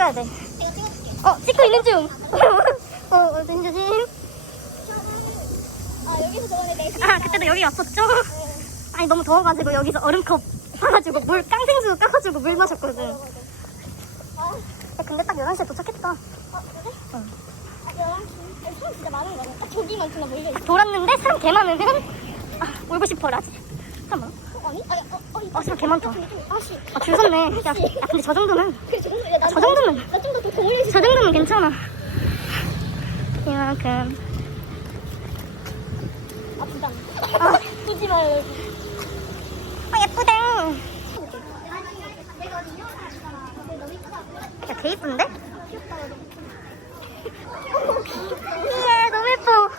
찍어야 돼. 내가 찍어줄게. 어, 찍고 있는 중. 어, 어, 조심. 아 여기서 저번에 내시. 아, 그때도 여기 왔었죠? 아니, 너무 더워가지고 여기서 얼음컵 사가지고 물, 깡생수 까가지고 물 마셨거든. 아, 야, 근데 딱 11시에 도착했다. 아 그래? 응. 아 여왕 사람 진짜 많은 거야. 딱 저기만큼만 몰려 있어. 돌았는데 사람 개 많으면 아, 울고 싶어라. 잠깐만. 어, 아니? 아니 어, 어, 어, 사람 개 많다. 아씨. 아, 줄 섰네. 야, 야, 근데 저 정도는, 그 정도? 야, 나, 저 정도면. 나좀 더더 몰려 있어. 저 정도면 괜찮아. 이만큼. 아 부담. 아, 보지 마요. 아 예쁘대. 내가 어디 이용하잖아. 너무 이쁘다. 야, 개 이쁜데? 예, 너무 예뻐.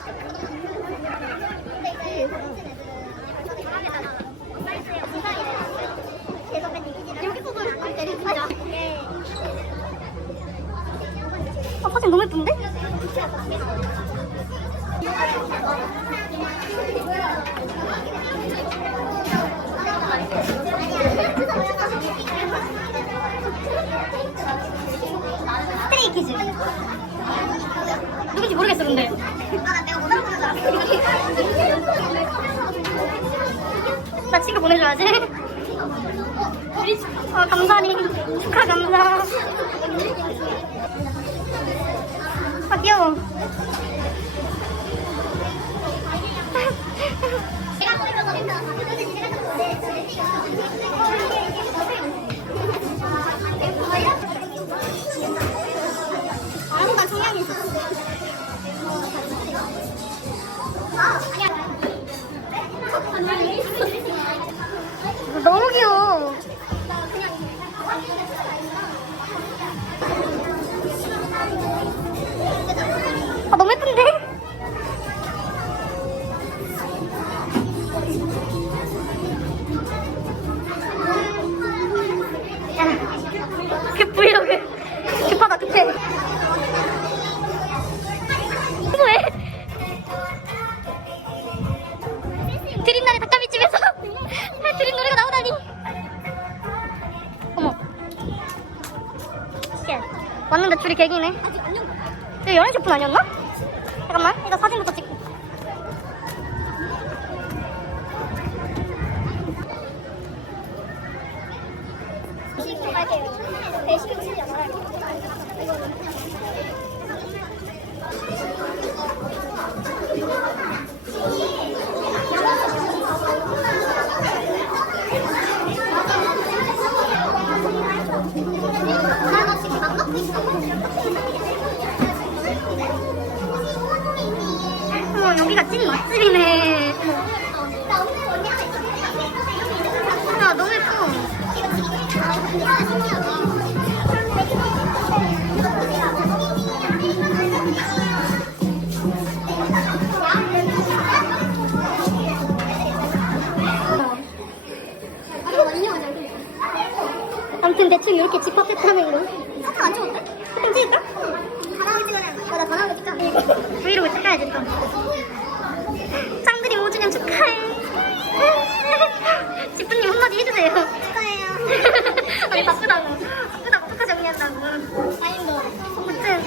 여기 부분 안 때리고 맞아. 아, 사진 너무 예쁜데? 스트레이 키즈. 누군지 모르겠어, 근데. 나 친구 보내줘야지. 어, 감사리. 축하 감사. 아, 귀여워. 내가 이거 11시 오픈 아니었나? 잠깐만, 이거 사진부터 찍고. 시켜 갈게요. 배시켜 치지 말아요. 어머, 여기가 찐 맛집이네. 아, 너무 예뻐. 아무튼 대충 이렇게 집합했다는 거. 사진 안 찍었대? 사진 찍을까? 맞아, 다나오지 찍자. 브이로그 찍어야지 또. 짱들이 5주년 축하해. 지프님 한마디 해주세요. 축하해요. 아니 바쁘다고. 바쁘다고 어떡하지 정리한다고. 아닌도. 아무튼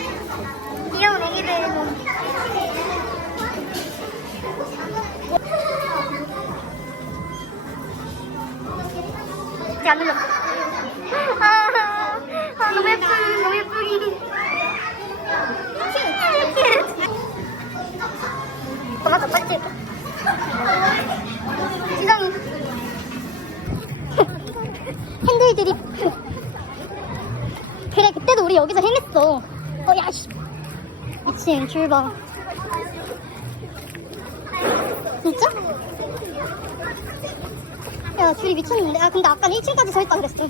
귀여운 애기들 뭐. 안. 아, 헤맸어. 어, 야, 씨. 미친, 줄 봐. 진짜? 야, 줄이 미쳤는데. 아, 근데 아까 1층까지 서 있다 그랬어.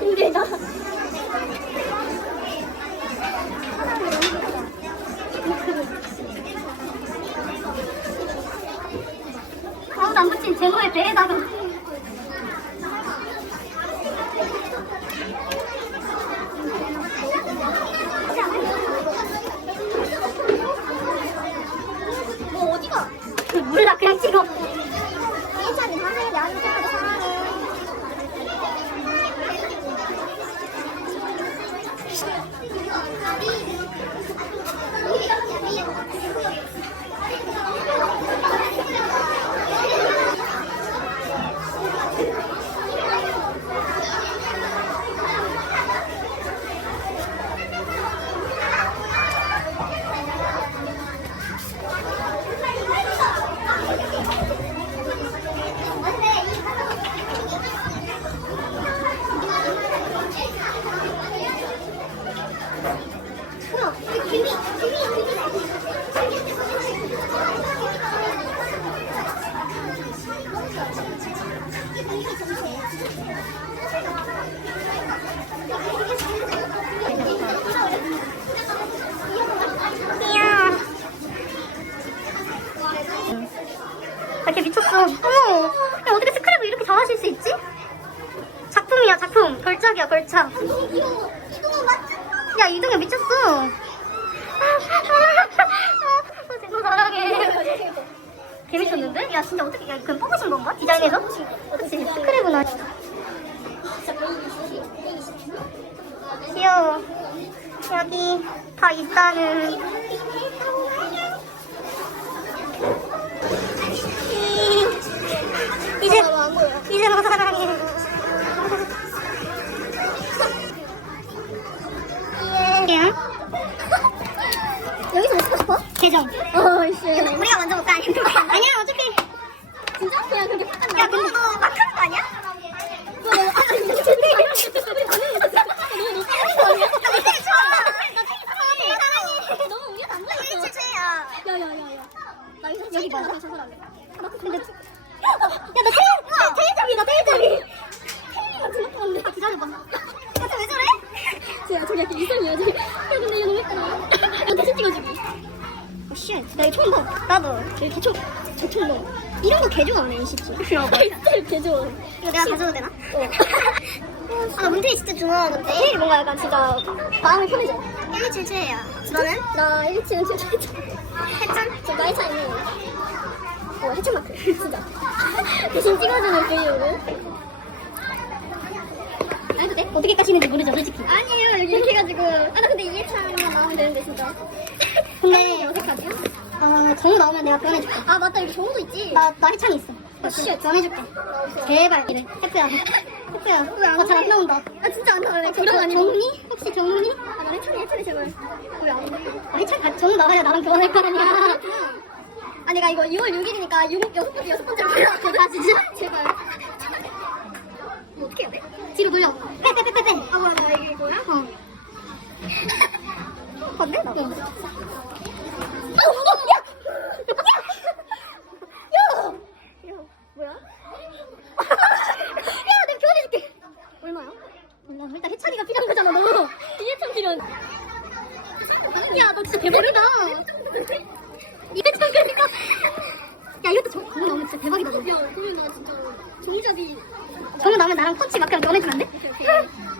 힘들다. 아무도 안 붙인 제모의 배에다가. 이거. 괜찮아. 나중에 나한테 끝까지 사랑해. 이야. 이렇게 미쳤어. 어머, 야, 어떻게 스크랩을 이렇게 잘하실 수 있지? 작품이야, 작품. 걸작이야, 야, 이동현 미쳤어. 진짜 사랑해. 재밌었는데? 야, 진짜 어떻게, 야, 그럼 뽑으신 건가? 디자인에서? 그치, 스크랩은 아직. 귀여워. 여기 다 있다는. 이- 이제, 이제 너 사랑해. 계정. 어, 씨. 우리가 먼저 볼까? 아니면 아니야, 어차피. 진짜? 그냥 그렇게 팍 야, 근데 너 마크는 거 아니야? 너무 우리가 안 나왔어. 야야야야. 나 이거 여기 봐. 봐라. 저 사람. 근데 야, 나 테일, 테일잡이다, 테일잡이. 아, 지났는데 아, 기다려봐. 야, 쟤왜 저래? 쟤야 저기 약간 이성이야 저기. 야 근데 얘 너무 예쁘다. 야 다시 찍어주기. 오, 씨. 나 이거 처음 봐. 나도. 개총 개총 너. 이런 거 개좋아하네 NCT. 스타일 개좋아. 이거 내가 가져도 되나? 어. 아, 나 문태희 진짜 좋아하는데. 테일이 뭔가 약간 진짜 마음이 편해져. 1277이야. 너는? 나 1위치는 진짜 해찬? 저 나이 차이는 어 해체 마크 진짜 대신 찍어주는 브이로그 아, 해도 돼? 어떻게 까시는지 모르죠, 솔직히. 아니에요 여기 이렇게 해가지고 아 나 근데 이해찬만 나오면 되는데 진짜 근데, 어색하지? 어, 정우 나오면 내가 변해줄게. 아 맞다 여기 정우도 있지 나, 나 해찬이 있어. 아, 씨. 변해줄게. 제발, 이래. 해프야. 해프야. 어, 잘안 나온다. 아 진짜 안 나올래 정, 그런 거 아니고 정훈이? 혹시 정훈이? 아 나 해찬이 해찬이 제발 왜 안 돼? 아, 해찬 가, 정훈 나와야 나랑 교환할 거 아니야. 아 내가 이거 6월 6일이니까 6, 여섯 번째 여섯 번째로 불러갈게 나 진짜 제발 뭐 어떻게 해야 돼? 뒤로 돌려. 빼, 빼, 빼, 빼, 빼. 아 뭐야 나 이게 이거야? 어. 건데? 나 응. 아, 야! 야! 야, 뭐야? 야, 내가 교환해줄게. 얼마야? 몰라, 일단 해찬이가 필요한 거잖아, 너. 이해찬 필요한. 야, 너 진짜 대박이다. 이해찬 그러니까. 야, 이것도 정, 정훈 나오면 진짜 대박이다, 너. 야, 그러면 나 진짜 종이잡이. 정훈 나오면 나랑 펀치 마크랑 교환해주면 안 돼?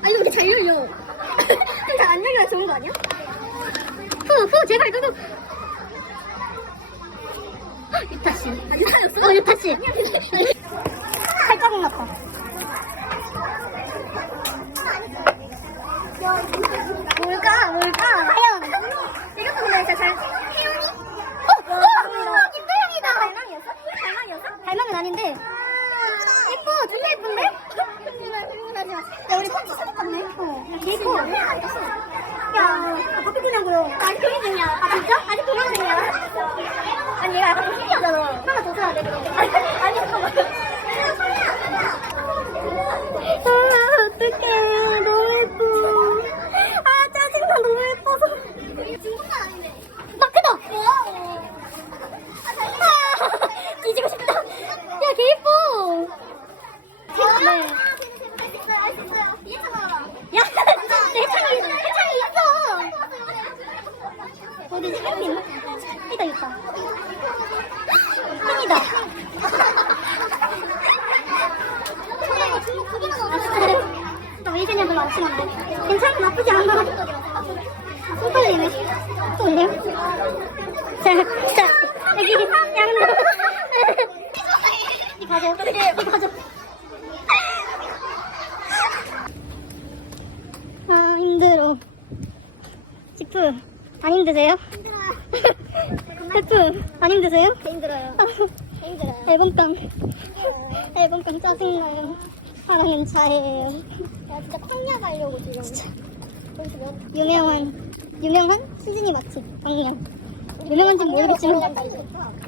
아, 이거 이렇게 잘 열려. 좀 잘 안 열려야 좋은 거 아니야? 후, 후, 제발, 누구. 유타씨. 아, 유타였어? 어, 유타씨. 살자국 났다. 뭘까, 뭘까? 과연. 이것도 진짜 잘. 혜연이? 어, 어, 어, 김도영이다. 갈망이었어? 갈망이었어? 닮은 아닌데. 예뻐, 진짜 예쁜데? 마. 야, 우리 펀치 사진 봤네. 어, 야, 개 예뻐. 야, 커피 그냥고요. 아직 동영생이야. 아, 진짜? 아직 동영생이야? 아니, 얘가 약간 좀 신기하잖아. 하나 더 사야 돼, 그럼. 아니, 아니, 잠깐만. 아, 어떡해. 너무 예뻐. 아, 짜증나. 너무 예뻐서. 중국만 아닌데. 마크다! 와. 아, 뒤지고 싶다. 야, 개 예뻐. 네. 창이 있어. 어디지? 햄이 있나? 이다 있다. 햄이다. 나 웨이션이 별로 안 친한데. 괜찮아 나쁘지 않아. 손 떨리네. 또 왜요? 자, 자 여기 양. 이 가져. 이 가져. 힘들어. 직프, 안 힘드세요? 해프, 안 힘드세요? 힘들어요. 아, 힘들어요. 앨범깡. 앨범깡 짜증나요. 사랑은 차예요. 나 진짜 콩냥 가려고 지금. 진짜. 유명한, 유명한 시즈니 마치 강령. 유명한 지 모르겠지만. 뭐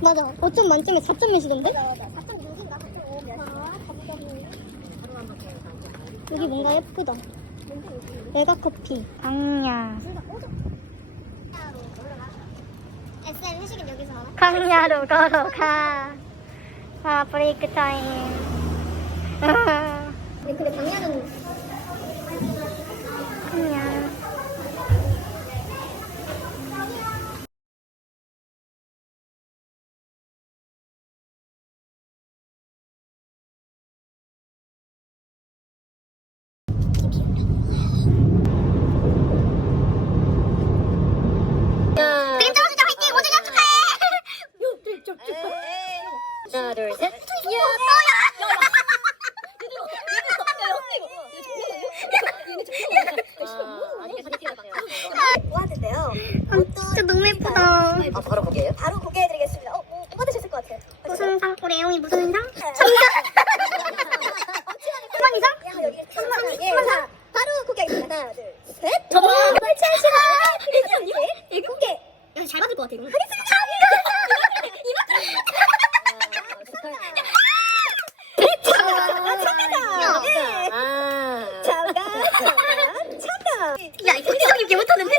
맞아. 5점 만점에 4점이시던데? 여기 뭔가 예쁘다. 메가 커피. 강야. 강야로 걸어가. 아 브레이크 타임. 근데 강야는 강야. 둘, 셋. 야, 이거 형님 개못하는데.